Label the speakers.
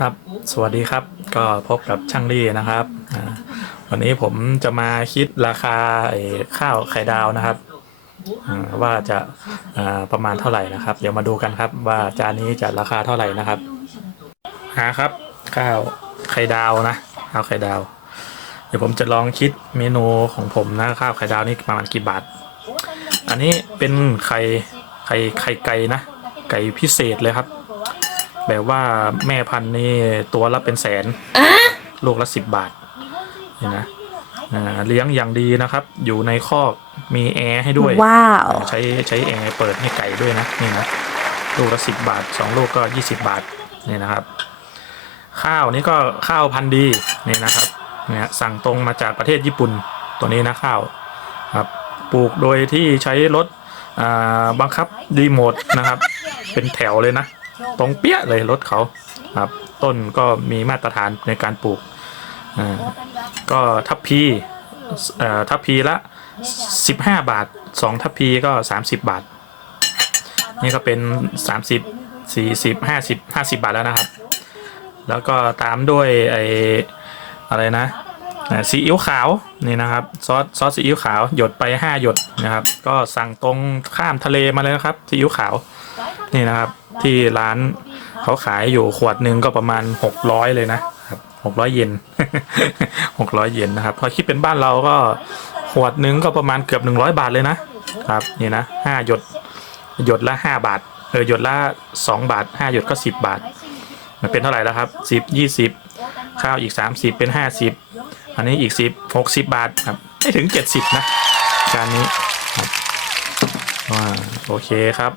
Speaker 1: ครับ สวัสดีครับ ก็พบกับช่างลี่นะครับ วันนี้ผมจะมาคิดราคาข้าวไข่ดาวนะครับ ว่าจะประมาณเท่าไหร่นะครับ เดี๋ยวมาดูกันครับ ว่าจานนี้จะราคาเท่าไหร่นะครับหาครับ ข้าวไข่ดาวนะข้าวไข่ดาว เดี๋ยวผมจะลองคิดเมนูของผมนะข้าวไข่ดาวนี่ประมาณกี่บาท อันนี้เป็นไข่ไข่ไข่ไก่นะ ไก่พิเศษเลยครับ แบบว่าแม่พันธุ์นี่ตัวละเป็นแสนลูกละสิบบาทนี่นะอ่าเลี้ยงอย่างดีนะครับ อยู่ในคอกมีแอร์ให้ด้วย
Speaker 2: ว้าว
Speaker 1: อ่าใช้ใช้แอร์เปิดให้ไก่ด้วยนะนี่นะลูกละสิบบาทสองลูกก็ยี่สิบบาทนี่นะครับ ข้าวนี่ก็ข้าวพันธุ์ดีนี่นะครับเนี่ยสั่งตรงมาจากประเทศญี่ปุ่นตัวนี้นะข้าวครับปลูกโดยที่ใช้รถอ่าบังคับรีโมทนะครับ เป็นแถวเลยนะ ตรงเปี้ยเลยรถเขาครับ ต้นก็มีมาตรฐานในการปลูกอ่าก็ทัพพีเอ่อทัพพีละ 15 บาท 2 ทัพพีก็ 30 บาท นี่ก็เป็น 30 40 50 50 บาทแล้วนะครับ แล้วก็ตามด้วยไออะไรนะซีอิ๊วขาวนี่นะครับซอสซอสซีอิ๊วขาวหยดไป 5 หยดนะครับ ก็สั่งตรงข้ามทะเลมาเลยนะครับซีอิ๊วขาว นี่นะครับ ที่ร้านเขาขายอยู่ขวดหนึ่งก็ประมาณ600เลยนะครับ600เยน600เยนนะครับพอคิดเป็นบ้านเราก็ขวดหนึ่งก็ประมาณเกือบ100บาทเลยนะครับนี่นะ5หยดหยดละ5บาทเออหยดละ2บาท5หยดก็10บาท มันเป็นเท่าไหร่แล้วครับ10 20ข้าวอีก30เป็น50อันนี้อีก10 60บาทครับไม่ถึง70นะจานนี้ครับว่าโอเคครับ